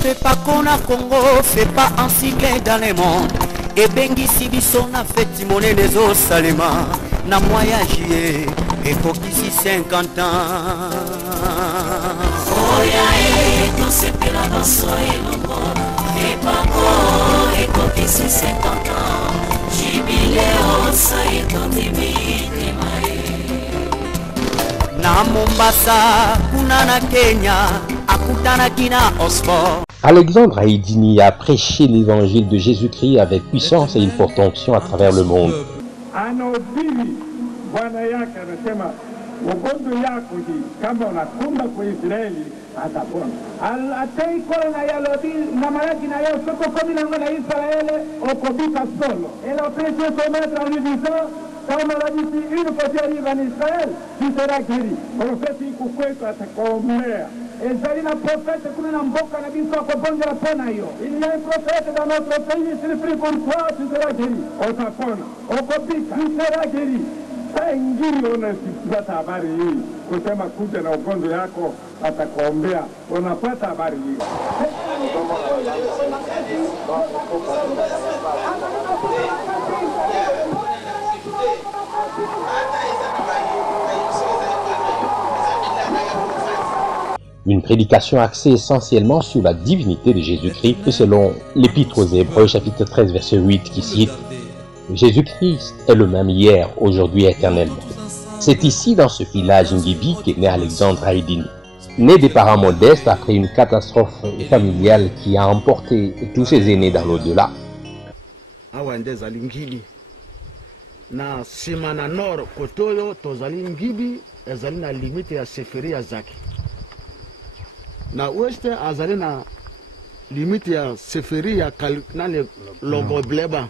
Fais pas qu'on a Congo, fais pas un cycle dans le monde. Et bengi si biso na feti monnaie des eaux salema. Na voyagé, et pour qu'ici 50 ans. Oya ton c'est la danse et le monde. Et pas quoi, et pour qu'ici 50 ans. Jubilé au sa et ton limite. Na Mombasa, kuna na Kenya, akutana kina Oxford. Alexandre Haïdini a prêché l'évangile de Jésus-Christ avec puissance et une forte onction à travers le monde. Comme on l'a dit, si une fois tu arrives en Israël, tu seras guéri. Prophète Ikukweta atakuombea. Ezali na prophète kuna na mboka na biso akobonja pona hiyo. Il y a un prophète dans notre pays, s'il prie pour toi, tu seras guéri. Utapona. Ukopika, tu seras guéri. Saa ingine unasipata habari hii kusema kuja na ugonjwa yako atakuombea, unapata habari hii. Une prédication axée essentiellement sur la divinité de Jésus-Christ, et selon l'Épître aux Hébreux, chapitre 13, verset 8, qui cite « Jésus-Christ est le même hier, aujourd'hui et éternellement ». C'est ici, dans ce village Ngibi, qu'est né Alexandre Haïdini. Né des parents modestes après une catastrophe familiale qui a emporté tous ses aînés dans l'au-delà. Na simana nord kotoyo tozali Ngibi ezali na limite ya seferi ya Zaki. Na ouest azali na limite ya seferi ya nane Logobleba.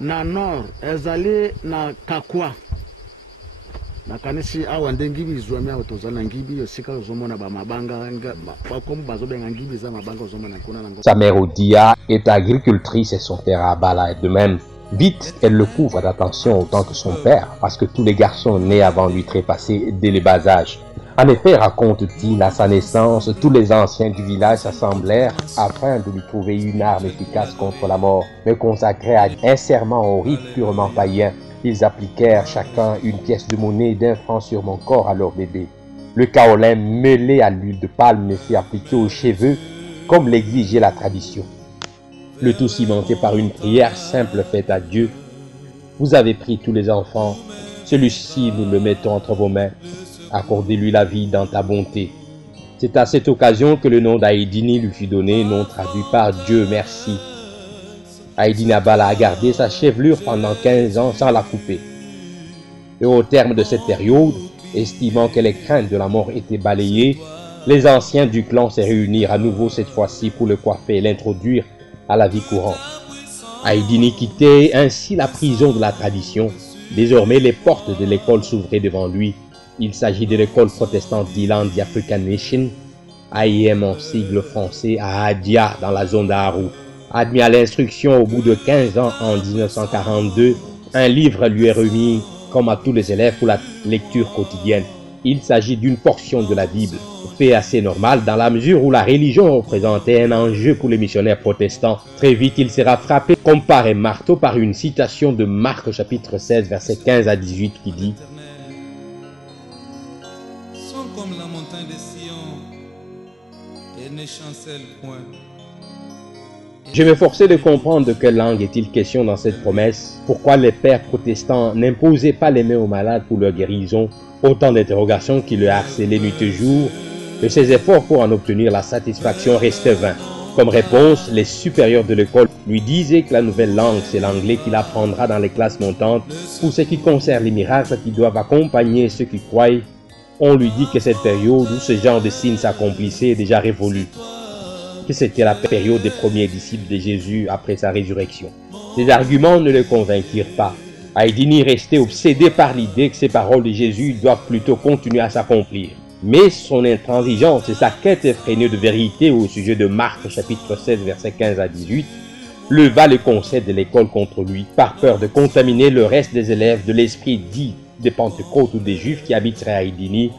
Na nord ezali na Kakwa. Na kanisi awa nde Ngibi izwami awa tozali na Ngibi yosika ozomona ba mabanga bakomi bazobenga Ngibi za mabanga ozomona kuna nango. Sa mère Odia est agricultrice et son père Abala est de même. Vite, elle le couvre d'attention autant que son père, parce que tous les garçons nés avant lui trépassaient dès le bas âge. En effet, raconte-t-il, à sa naissance, tous les anciens du village s'assemblèrent afin de lui trouver une arme efficace contre la mort, mais consacrés à un serment au rite purement païen. Ils appliquèrent chacun une pièce de monnaie d'un franc sur mon corps à leur bébé. Le kaolin mêlé à l'huile de palme me fit appliquer aux cheveux, comme l'exigeait la tradition. Le tout cimenté par une prière simple faite à Dieu. Vous avez pris tous les enfants, celui-ci nous le mettons entre vos mains. Accordez-lui la vie dans ta bonté. C'est à cette occasion que le nom d'Haïdini lui fut donné, nom traduit par Dieu merci. Haïdini Abala a gardé sa chevelure pendant 15 ans sans la couper. Et au terme de cette période, estimant que les craintes de la mort étaient balayées, les anciens du clan se réunirent à nouveau cette fois-ci pour le coiffer et l'introduire à la vie courante. Haïdini quittait ainsi la prison de la tradition. Désormais, les portes de l'école s'ouvraient devant lui. Il s'agit de l'école protestante d'Ilan The African Mission, AIM en sigle français, à Adia, dans la zone d'Aru. Admis à l'instruction au bout de 15 ans en 1942, un livre lui est remis, comme à tous les élèves, pour la lecture quotidienne. Il s'agit d'une portion de la Bible, fait assez normal dans la mesure où la religion représentait un enjeu pour les missionnaires protestants. Très vite, il sera frappé comme par un marteau par une citation de Marc chapitre 16, versets 15 à 18 qui dit « Sont comme la montagne de Sion et ne chancellent point. » Je m'efforçais de comprendre de quelle langue est-il question dans cette promesse, pourquoi les pères protestants n'imposaient pas les mains aux malades pour leur guérison, autant d'interrogations qui le harcelaient nuit et jour, et ses efforts pour en obtenir la satisfaction restaient vains. Comme réponse, les supérieurs de l'école lui disaient que la nouvelle langue, c'est l'anglais qu'il apprendra dans les classes montantes. Pour ce qui concerne les miracles qui doivent accompagner ceux qui croient, on lui dit que cette période où ce genre de signes s'accomplissait est déjà révolue, que c'était la période des premiers disciples de Jésus après sa résurrection. Ces arguments ne le convainquirent pas. Haïdini restait obsédé par l'idée que ces paroles de Jésus doivent plutôt continuer à s'accomplir. Mais son intransigeance et sa quête effrénée de vérité au sujet de Marc chapitre 16 versets 15 à 18 leva le conseil de l'école contre lui par peur de contaminer le reste des élèves de l'esprit dit des Pentecôtes ou des Juifs qui habiteraient à Haïdini,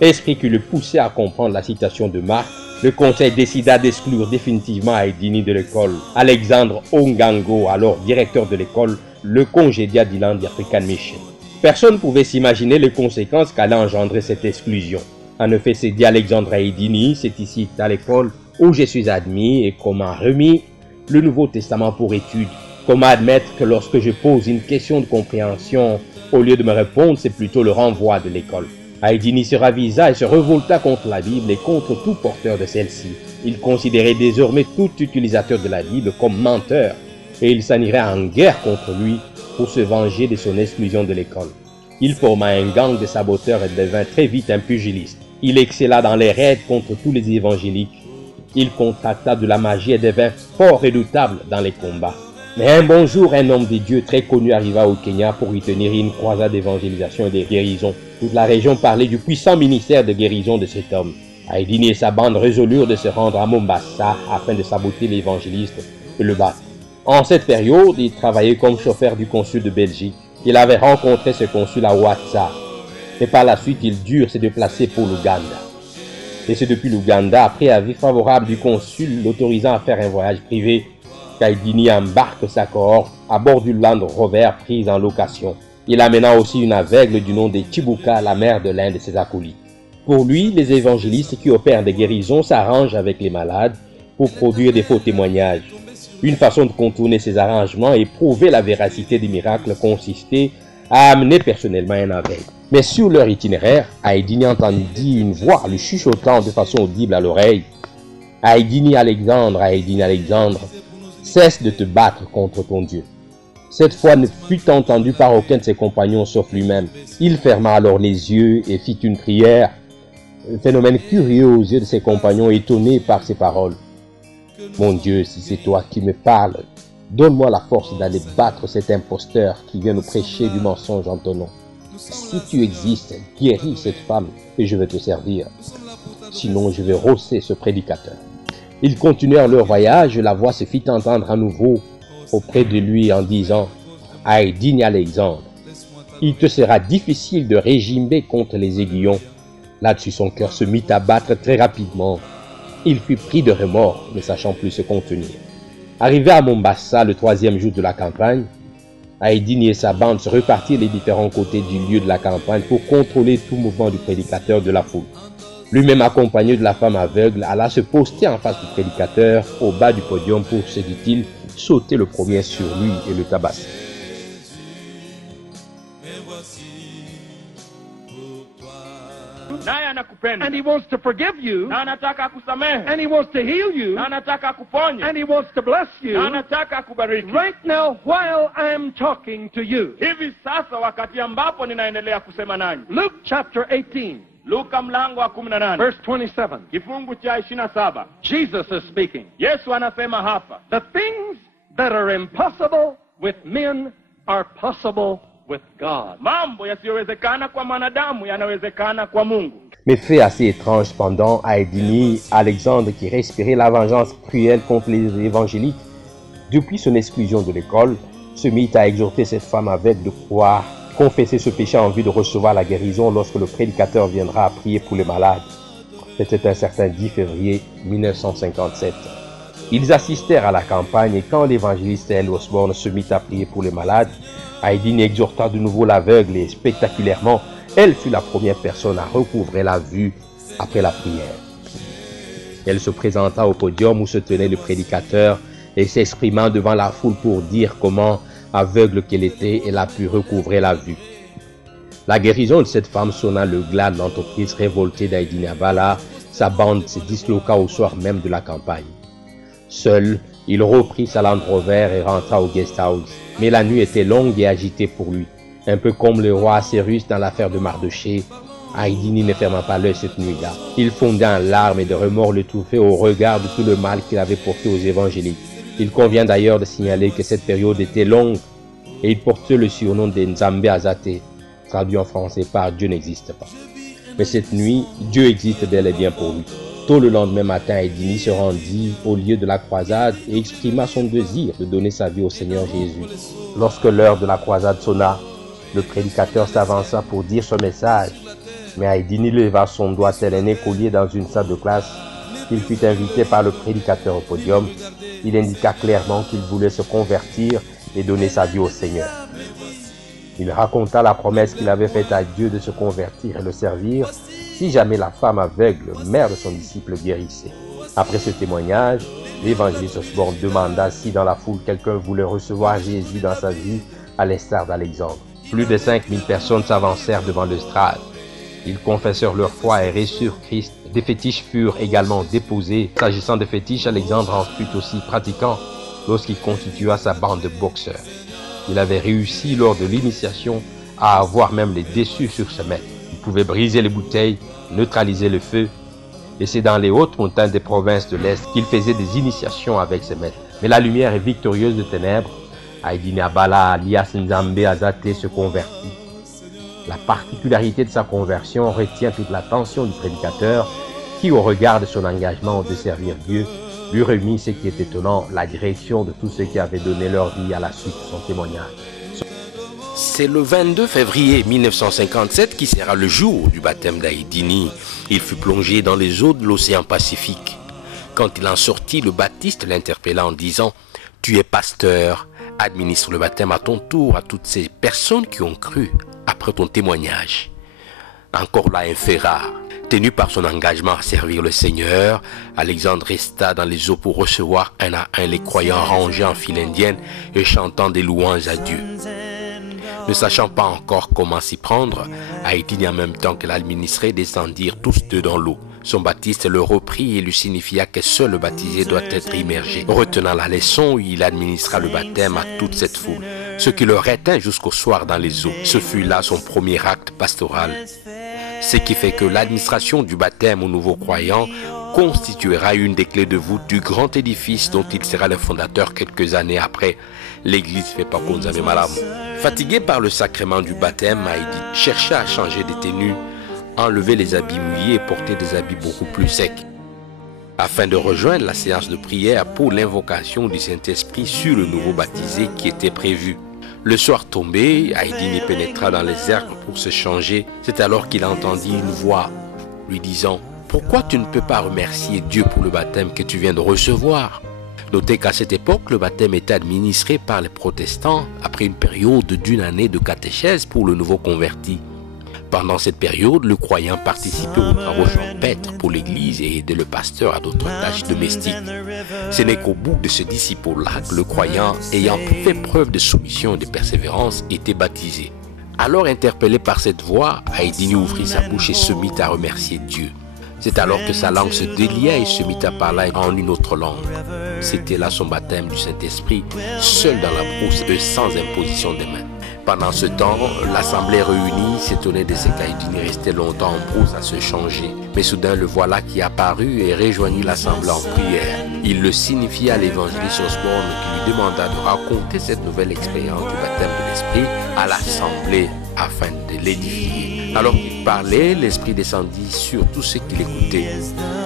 esprit qui le poussait à comprendre la citation de Marc Le conseil décida d'exclure définitivement Aïdini de l'école. Alexandre Ongango, alors directeur de l'école, le congédia d'Ilan African Mission. Personne ne pouvait s'imaginer les conséquences qu'allait engendrer cette exclusion. En effet, c'est dit Alexandre Aïdini, c'est ici à l'école où je suis admis et qu'on m'a remis le Nouveau Testament pour étude. Comment admettre que lorsque je pose une question de compréhension, au lieu de me répondre, c'est plutôt le renvoi de l'école. Aïdini se ravisa et se révolta contre la Bible et contre tout porteur de celle-ci. Il considérait désormais tout utilisateur de la Bible comme menteur et il s'en irait en guerre contre lui pour se venger de son exclusion de l'école. Il forma un gang de saboteurs et devint très vite un pugiliste. Il excella dans les raids contre tous les évangéliques. Il contracta de la magie et devint fort redoutable dans les combats. Mais un bon jour, un homme de Dieu très connu arriva au Kenya pour y tenir une croisade d'évangélisation et de guérison. Toute la région parlait du puissant ministère de guérison de cet homme. Aïdini et sa bande résolurent de se rendre à Mombasa afin de saboter l'évangéliste et le battre. En cette période, il travaillait comme chauffeur du consul de Belgique. Il avait rencontré ce consul à Ouatsa. Et par la suite, ils durent se déplacer pour l'Ouganda. Et c'est depuis l'Ouganda, après avis favorable du consul l'autorisant à faire un voyage privé, qu'Aïdini embarque sa cohorte à bord du Land Rover prise en location. Il amena aussi une aveugle du nom de Chibuka, la mère de l'un de ses acolytes. Pour lui, les évangélistes qui opèrent des guérisons s'arrangent avec les malades pour produire des faux témoignages. Une façon de contourner ces arrangements et prouver la véracité des miracles consistait à amener personnellement un aveugle. Mais sur leur itinéraire, Aïdini entendit une voix lui chuchotant de façon audible à l'oreille. « Aïdini Alexandre, cesse de te battre contre ton Dieu. » Cette fois ne fut entendue par aucun de ses compagnons sauf lui-même. Il ferma alors les yeux et fit une prière. Un phénomène curieux aux yeux de ses compagnons étonnés par ces paroles. « Mon Dieu, si c'est toi qui me parles, donne-moi la force d'aller battre cet imposteur qui vient nous prêcher du mensonge en ton nom. Si tu existes, guéris cette femme et je vais te servir. Sinon, je vais rosser ce prédicateur. » Ils continuèrent leur voyage et la voix se fit entendre à nouveau auprès de lui en disant « Aïdini Alexandre, il te sera difficile de régimer contre les aiguillons. » Là-dessus, son cœur se mit à battre très rapidement. Il fut pris de remords, ne sachant plus se contenir. Arrivé à Mombasa, le 3e jour de la campagne, Aïdini et sa bande se repartirent les différents côtés du lieu de la campagne pour contrôler tout mouvement du prédicateur de la foule. Lui-même accompagné de la femme aveugle, alla se poster en face du prédicateur au bas du podium pour, se dit-il, sauter le premier sur lui et le tabasser. And he wants to forgive you. And he wants to heal you. And he wants to bless you. Right now while I'm talking to you. Luke chapter 18. Luka mlango wa 18. Verse 27. Kifungu cha 27. Jesus is speaking. Yesu anasema hapa. The things that are impossible with men are possible with God. Mambo yasiyowezekana kwa mwanadamu yanawezekana kwa Mungu. Mais fait assez étrange cependant, Aïdini Alexandre, qui respirait la vengeance cruelle contre les évangéliques, depuis son exclusion de l'école, se mit à exhorter cette femme aveugle de pouvoir confesser ce péché en vue de recevoir la guérison lorsque le prédicateur viendra prier pour les malades. C'était un certain 10 février 1957. Ils assistèrent à la campagne et quand l'évangéliste L. Osborne se mit à prier pour les malades, Aïdini exhorta de nouveau l'aveugle et spectaculairement, elle fut la première personne à recouvrer la vue après la prière. Elle se présenta au podium où se tenait le prédicateur et s'exprimant devant la foule pour dire comment, aveugle qu'elle était, elle a pu recouvrer la vue. La guérison de cette femme sonna le glas de l'entreprise révoltée d'Aïdini Abala. Sa bande se disloqua au soir même de la campagne. Seul, il reprit sa Land Rover et rentra au guest house. Mais la nuit était longue et agitée pour lui. Un peu comme le roi Assyrus dans l'affaire de Mardoché, Aïdini ne ferma pas l'œil cette nuit-là. Il fondait en larmes et de remords l'étouffaient au regard de tout le mal qu'il avait porté aux évangéliques. Il convient d'ailleurs de signaler que cette période était longue et il portait le surnom de Nzambe Azate, traduit en français par Dieu n'existe pas. Mais cette nuit, Dieu existe bel et bien pour lui. Tôt le lendemain matin, Aïdini se rendit au lieu de la croisade et exprima son désir de donner sa vie au Seigneur Jésus. Lorsque l'heure de la croisade sonna, le prédicateur s'avança pour dire son message. Mais Aïdini leva son doigt tel un écolier dans une salle de classe qu'il fut invité par le prédicateur au podium, il indiqua clairement qu'il voulait se convertir et donner sa vie au Seigneur. Il raconta la promesse qu'il avait faite à Dieu de se convertir et le servir si jamais la femme aveugle, mère de son disciple, guérissait. Après ce témoignage, l'évangéliste Osborne demanda si dans la foule quelqu'un voulait recevoir Jésus dans sa vie à l'instar d'Alexandre. Plus de 5000 personnes s'avancèrent devant l'estrade. Ils confessèrent leur foi et reçurent Christ. Des fétiches furent également déposés. S'agissant des fétiches, Alexandre en fut aussi pratiquant lorsqu'il constitua sa bande de boxeurs. Il avait réussi lors de l'initiation à avoir même les déçus sur ce maître. Il pouvait briser les bouteilles, neutraliser le feu. Et c'est dans les hautes montagnes des provinces de l'Est qu'il faisait des initiations avec ses maîtres. Mais la lumière est victorieuse de ténèbres. Aïdine Abala alias Nzambe Azate se convertit. La particularité de sa conversion retient toute l'attention du prédicateur qui, au regard de son engagement de servir Dieu, lui remit ce qui est étonnant, la direction de tous ceux qui avaient donné leur vie à la suite de son témoignage. C'est le 22 février 1957 qui sera le jour du baptême d'Aïdini. Il fut plongé dans les eaux de l'océan Pacifique. Quand il en sortit, le baptiste l'interpella en disant « Tu es pasteur, administre le baptême à ton tour à toutes ces personnes qui ont cru après ton témoignage. » Encore là un fait rare. Tenu par son engagement à servir le Seigneur, Alexandre resta dans les eaux pour recevoir un à un les croyants rangés en file indienne et chantant des louanges à Dieu. Ne sachant pas encore comment s'y prendre, Aïdini en même temps qu'elle administrait descendirent tous deux dans l'eau. Son baptiste le reprit et lui signifia que seul le baptisé doit être immergé. Retenant la leçon, il administra le baptême à toute cette foule, ce qui le retint jusqu'au soir dans les eaux. Ce fut là son premier acte pastoral. Ce qui fait que l'administration du baptême aux nouveaux croyants constituera une des clés de voûte du grand édifice dont il sera le fondateur quelques années après, l'église Fepakonzame Malamu. Fatigué par le sacrement du baptême, Aïdini chercha à changer de tenue, enlever les habits mouillés et porter des habits beaucoup plus secs, afin de rejoindre la séance de prière pour l'invocation du Saint-Esprit sur le nouveau baptisé qui était prévu. Le soir tombé, Aïdini pénétra dans les cercles pour se changer. C'est alors qu'il entendit une voix lui disant « Pourquoi tu ne peux pas remercier Dieu pour le baptême que tu viens de recevoir ?» Notez qu'à cette époque, le baptême était administré par les protestants après une période d'une année de catéchèse pour le nouveau converti. Pendant cette période, le croyant participait aux travaux champêtres pour l'église et aidait le pasteur à d'autres tâches domestiques. Ce n'est qu'au bout de ce disciple-là que le croyant, ayant fait preuve de soumission et de persévérance, était baptisé. Alors interpellé par cette voix, Aïdini ouvrit sa bouche et se mit à remercier Dieu. C'est alors que sa langue se délia et se mit à parler en une autre langue. C'était là son baptême du Saint-Esprit, seul dans la brousse et sans imposition des mains. Pendant ce temps, l'assemblée réunie s'étonnait de ce qu'Aïdini restait longtemps en brousse à se changer. Mais soudain, le voilà qui apparut et rejoignit l'assemblée en prière. Il le signifia à l'évangéliste Osborne qui lui demanda de raconter cette nouvelle expérience du baptême de l'Esprit à l'assemblée afin de l'édifier. Alors qu'il parlait, l'Esprit descendit sur tous ceux qui l'écoutaient.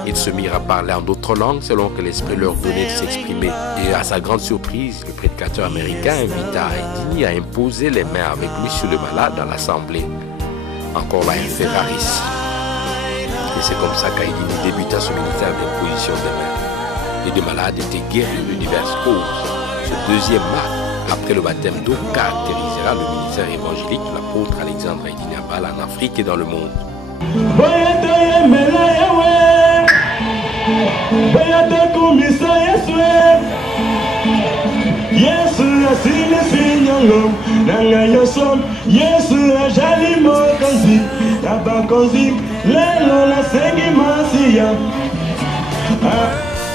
Ils se mirent à parler en d'autres langues selon que l'Esprit leur donnait de s'exprimer. Et à sa grande surprise, le prédicateur américain invita Aïdini à imposer les mains avec lui sur le malade dans l'assemblée. Encore là, un fait rarissime. Et c'est comme ça qu'Aïdini débuta son ministère d'imposition des mains. Les deux malades étaient guéris de diverses causes. Ce deuxième acte, après le baptême d'eau, caractérisera le ministère évangélique de l'apôtre Alexandre Aïdini Abala en Afrique et dans le monde.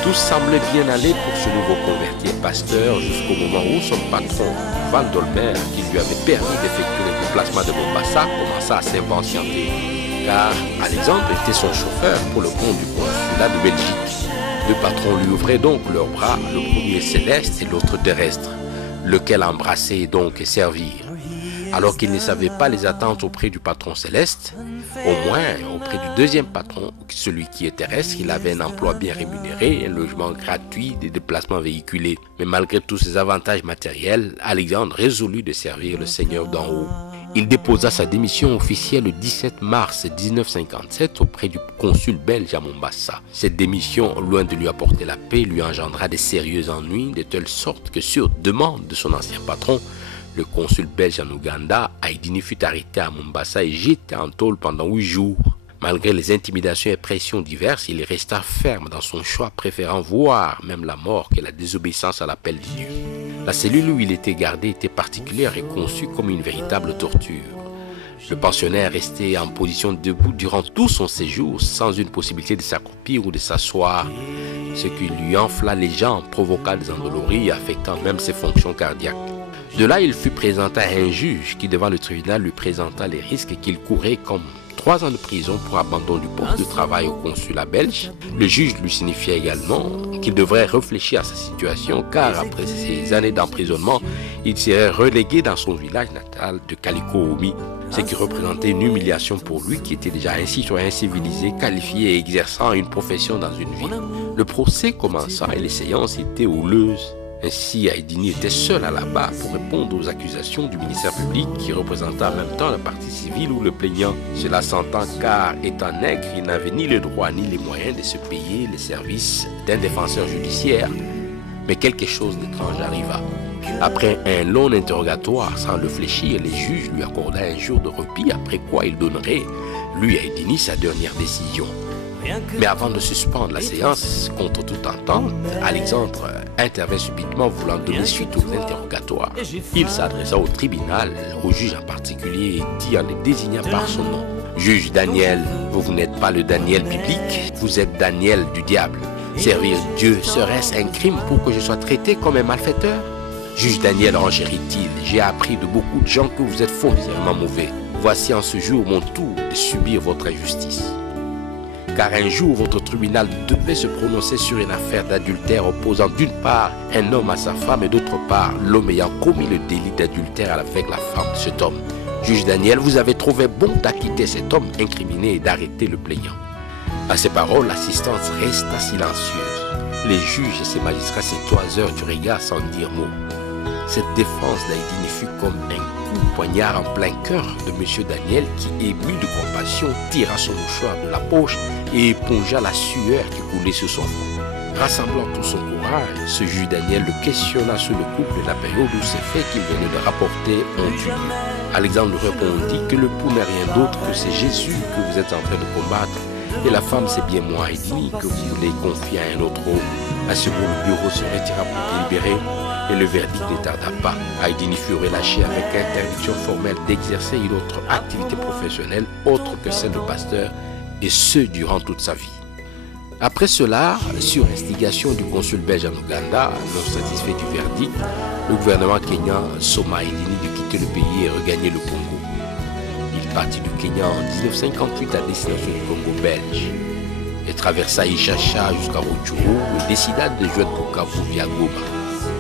Tout semblait bien aller pour ce nouveau converti et pasteur jusqu'au moment où son patron, Van Dolbert, qui lui avait permis d'effectuer le déplacement de Mombasa, commença à s'impatienter. Car Alexandre était son chauffeur pour le compte du consulat de Belgique. Deux patrons lui ouvraient donc leurs bras, le premier céleste et l'autre terrestre, lequel embrasser donc et servir. Alors qu'il ne savait pas les attentes auprès du patron céleste, au moins auprès du deuxième patron, celui qui est terrestre, il avait un emploi bien rémunéré, un logement gratuit, des déplacements véhiculés. Mais malgré tous ces avantages matériels, Alexandre résolut de servir le Seigneur d'en haut. Il déposa sa démission officielle le 17 mars 1957 auprès du consul belge à Mombasa. Cette démission, loin de lui apporter la paix, lui engendra des sérieux ennuis, de telle sorte que sur demande de son ancien patron, le consul belge en Ouganda, Aïdini fut arrêté à Mombasa et jeté en tôle pendant 8 jours. Malgré les intimidations et pressions diverses, il resta ferme dans son choix, préférant voir même la mort que la désobéissance à l'appel de Dieu. La cellule où il était gardé était particulière et conçue comme une véritable torture. Le pensionnaire restait en position debout durant tout son séjour, sans une possibilité de s'accroupir ou de s'asseoir, ce qui lui enfla les jambes, provoqua des endolories, affectant même ses fonctions cardiaques. De là, il fut présenté à un juge qui, devant le tribunal, lui présenta les risques qu'il courait comme 3 ans de prison pour abandon du poste de travail au consulat belge. Le juge lui signifiait également qu'il devrait réfléchir à sa situation car après ces années d'emprisonnement, il serait relégué dans son village natal de Kaliko-Omi, ce qui représentait une humiliation pour lui qui était déjà un citoyen civilisé, qualifié et exerçant une profession dans une ville. Le procès commença et les séances étaient houleuses. Ainsi, Aïdini était seul à la barre pour répondre aux accusations du ministère public qui représentait en même temps la partie civile ou le plaignant. Cela s'entend car, étant nègre, il n'avait ni le droit ni les moyens de se payer les services d'un défenseur judiciaire. Mais quelque chose d'étrange arriva. Après un long interrogatoire sans réfléchir, les juges lui accordaient un jour de repos, après quoi il donnerait, lui Aïdini, sa dernière décision. Mais avant de suspendre la séance, contre toute entente, Alexandre intervint subitement voulant donner suite aux interrogatoires. Il s'adressa au tribunal, au juge en particulier, et dit en le désignant par son nom. « Juge Daniel, vous n'êtes pas le Daniel biblique, vous êtes Daniel du diable. Servir Dieu, serait-ce un crime pour que je sois traité comme un malfaiteur? Juge Daniel, renchérit-il, j'ai appris de beaucoup de gens que vous êtes foncièrement mauvais. Voici en ce jour mon tour de subir votre injustice. Car un jour, votre tribunal devait se prononcer sur une affaire d'adultère opposant d'une part un homme à sa femme et d'autre part l'homme ayant commis le délit d'adultère avec la femme de cet homme. Juge Daniel, vous avez trouvé bon d'acquitter cet homme incriminé et d'arrêter le plaignant. » À ces paroles, l'assistance resta silencieuse. Les juges et ses magistrats se toisèrent du regard sans dire mot. Cette défense d'Aïdini fut comme un coup de poignard en plein cœur de M. Daniel qui, ému de compassion, tira son mouchoir de la poche et épongea la sueur qui coulait sur son front. Rassemblant tout son courage, ce juge Daniel le questionna sur le couple de la période où ces faits qu'il venait de rapporter ont eu lieu. Alexandre lui répondit que le pouls n'est rien d'autre que c'est Jésus que vous êtes en train de combattre et la femme c'est bien moi, Aïdini, que vous voulez confier à un autre homme. À ce moment, le bureau se retira pour délibérer et le verdict ne tarda pas. Aïdini fut relâché avec interdiction formelle d'exercer une autre activité professionnelle autre que celle de pasteur, et ce durant toute sa vie. Après cela, sur instigation du consul belge en Ouganda, non satisfait du verdict, le gouvernement kenyan somma Aïdini de quitter le pays et regagner le Congo. Il partit du Kenya en 1958 à destination du Congo belge et traversa Ishasha jusqu'à Rutshuru et décida de joindre Bukavu via Goma.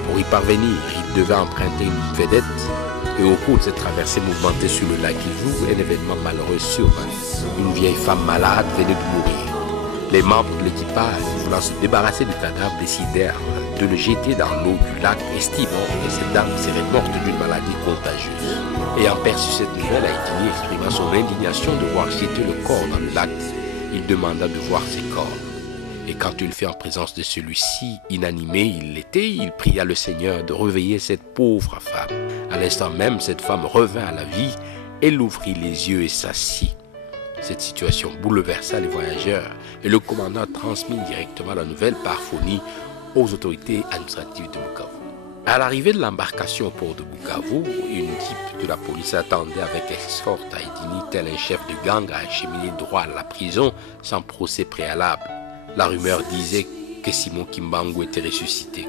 Pour y parvenir, il devait emprunter une vedette et au cours de cette traversée mouvementée sur le lac Kivu, un événement malheureux survint. Une vieille femme malade venait de mourir. Les membres de l'équipage, voulant se débarrasser du cadavre, décidèrent de le jeter dans l'eau du lac, estimant que cette dame serait morte d'une maladie contagieuse. Ayant perçu cette nouvelle, Aïdini exprima son indignation de voir jeter le corps dans le lac. Il demanda de voir ses corps. Et quand il fut en présence de celui-ci, inanimé il l'était, il pria le Seigneur de réveiller cette pauvre femme. À l'instant même, cette femme revint à la vie, elle ouvrit les yeux et s'assit. Cette situation bouleversa les voyageurs et le commandant transmit directement la nouvelle par phonie aux autorités administratives de Bukavu. À l'arrivée de l'embarcation au port de Bukavu, une jeep de la police attendait avec escorte Aïdini, tel un chef de gang à acheminer droit à la prison sans procès préalable. La rumeur disait que Simon Kimbangu était ressuscité.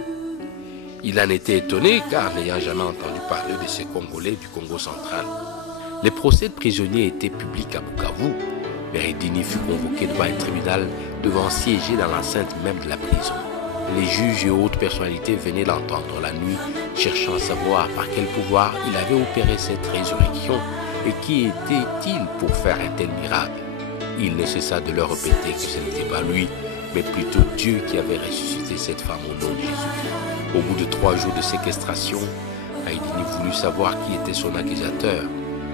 Il en était étonné car n'ayant jamais entendu parler de ces Congolais du Congo central. Les procès de prisonniers étaient publics à Bukavu, mais Aïdini fut convoqué devant un tribunal devant siéger dans l'enceinte même de la prison. Les juges et autres personnalités venaient l'entendre la nuit, cherchant à savoir par quel pouvoir il avait opéré cette résurrection et qui était-il pour faire un tel miracle. Il ne cessa de leur répéter que ce n'était pas lui, mais plutôt Dieu qui avait ressuscité cette femme au nom de Jésus. Au bout de 3 jours de séquestration, Aïdini voulut savoir qui était son accusateur.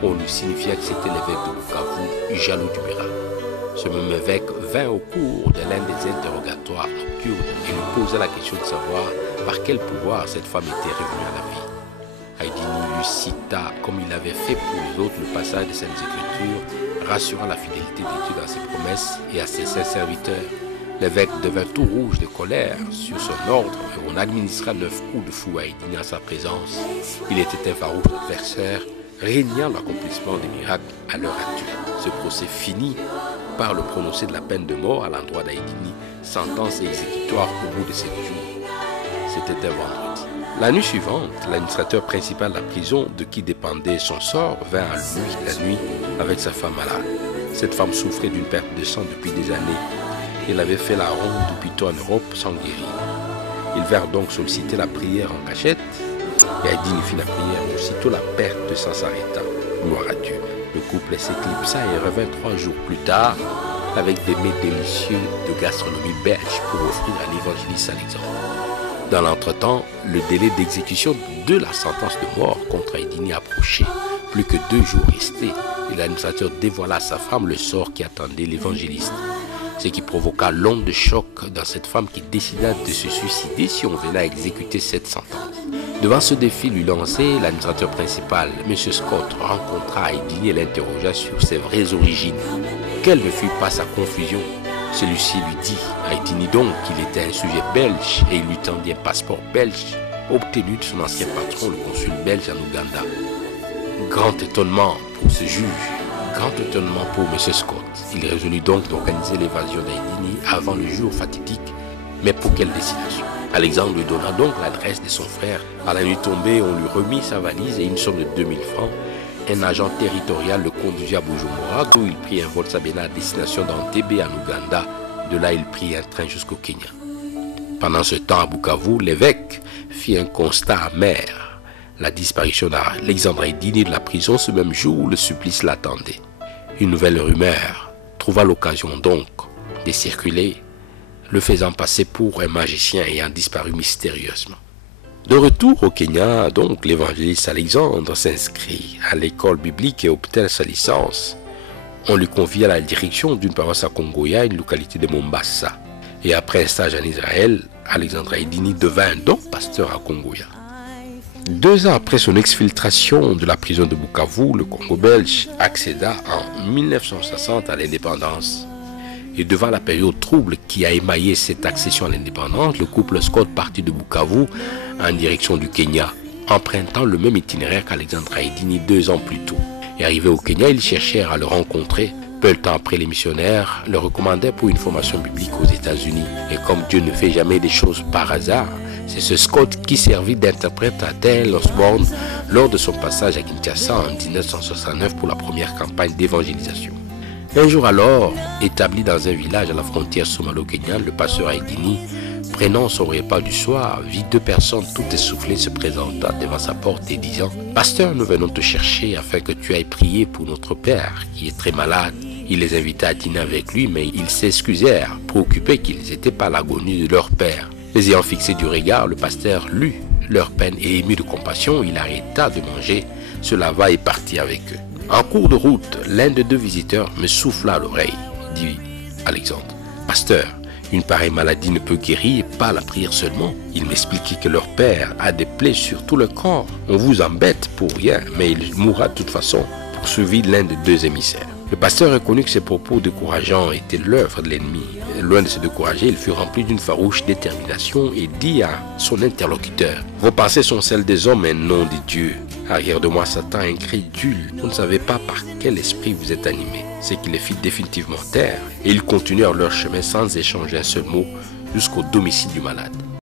on lui signifia que c'était l'évêque de Bukavu, Jalou du miracle. Ce même évêque vint au cours de l'un des interrogatoires nocturnes et lui posa la question de savoir par quel pouvoir cette femme était revenue à la vie. Haïdini lui cita, comme il avait fait pour les autres, le passage des Saintes Écritures, rassurant la fidélité de Dieu dans ses promesses et à ses saints serviteurs. L'évêque devint tout rouge de colère sur son ordre et on administra 9 coups de fou à Haïdini en sa présence. Il était un farouche adversaire, régnant l'accomplissement des miracles à l'heure actuelle. Ce procès finit par le prononcé de la peine de mort à l'endroit d'Haïdini, sentence exécutoire au bout de 7 jours. C'était un vendredi. La nuit suivante, l'administrateur principal de la prison, de qui dépendait son sort, vint à lui la nuit avec sa femme malade. Cette femme souffrait d'une perte de sang depuis des années. Elle avait fait la ronde depuis tout en Europe sans guérir. Ils vinrent donc solliciter la prière en cachette. Et Haïdini fit la prière. Aussitôt la perte de sang s'arrêta. Gloire à Dieu. Le couple s'éclipsa et revint 3 jours plus tard avec des mets délicieux de gastronomie belge pour offrir à l'évangéliste Alexandre. Dans l'entretemps, le délai d'exécution de la sentence de mort contre Haïdini approchait. Plus que 2 jours restés, et l'administrateur dévoila à sa femme le sort qui attendait l'évangéliste. Ce qui provoqua l'onde de choc dans cette femme qui décida de se suicider si on venait à exécuter cette sentence. Devant ce défi lui lancé, l'administrateur principal, M. Scott, rencontra Haïdini et l'interrogea sur ses vraies origines. Quelle ne fut pas sa confusion? Celui-ci lui dit, Haïdini donc, qu'il était un sujet belge et il lui tendit un passeport belge obtenu de son ancien patron, le consul belge en Ouganda. Grand étonnement pour ce juge, grand étonnement pour M. Scott. Il résolut donc d'organiser l'évasion d'Haïdini avant le jour fatidique. Mais pour quelle destination? Alexandre lui donna donc l'adresse de son frère. À la nuit tombée, on lui remit sa valise et une somme de 2000 francs. Un agent territorial le conduisit à Bujumbura, où il prit un vol Sabena à destination d'Entebbe en Ouganda. De là, il prit un train jusqu'au Kenya. Pendant ce temps, à Bukavu, l'évêque fit un constat amer. La disparition d'Alexandre Haïdini de la prison ce même jour où le supplice l'attendait. Une nouvelle rumeur trouva l'occasion donc de circuler, le faisant passer pour un magicien ayant disparu mystérieusement. De retour au Kenya, donc, l'évangéliste Alexandre s'inscrit à l'école biblique et obtint sa licence. On lui confia la direction d'une paroisse à Kongoya, une localité de Mombasa. Et après un stage en Israël, Alexandre Haïdini devint donc pasteur à Kongoya. 2 ans après son exfiltration de la prison de Bukavu, le Congo belge accéda en 1960 à l'indépendance. Et devant la période trouble qui a émaillé cette accession à l'indépendance, le couple Scott partit de Bukavu en direction du Kenya, empruntant le même itinéraire qu'Alexandre Haïdini 2 ans plus tôt. Et arrivé au Kenya, ils cherchèrent à le rencontrer. Peu de temps après, les missionnaires le recommandaient pour une formation biblique aux États-Unis. Et comme Dieu ne fait jamais des choses par hasard, c'est ce Scott qui servit d'interprète à Dale Osborne lors de son passage à Kinshasa en 1969 pour la première campagne d'évangélisation. Un jour alors, établi dans un village à la frontière somalo-kenyane, le pasteur Haïdini, prenant son repas du soir, vit 2 personnes tout essoufflées se présentant devant sa porte et disant « Pasteur, nous venons te chercher afin que tu ailles prier pour notre père qui est très malade. » Il les invita à dîner avec lui, mais ils s'excusèrent, préoccupés qu'ils étaient par l'agonie de leur père. Les ayant fixés du regard, le pasteur lut leur peine et ému de compassion, il arrêta de manger, se lava et partit avec eux. En cours de route, l'un des 2 visiteurs me souffla à l'oreille, dit Alexandre. « Pasteur, une pareille maladie ne peut guérir par la prière seulement. Il m'expliquait que leur père a des plaies sur tout le corps. On vous embête pour rien, mais il mourra de toute façon, poursuivit l'un des 2 émissaires. Le pasteur reconnut que ces propos décourageants étaient l'œuvre de l'ennemi. Loin de se décourager, il fut rempli d'une farouche détermination et dit à son interlocuteur « Vos pensées sont celles des hommes et non des dieux. Arrière de moi, Satan incrédule. Vous ne savez pas par quel esprit vous êtes animé. » C'est qu'il les fit définitivement taire et ils continuèrent leur chemin sans échanger un seul mot jusqu'au domicile du malade.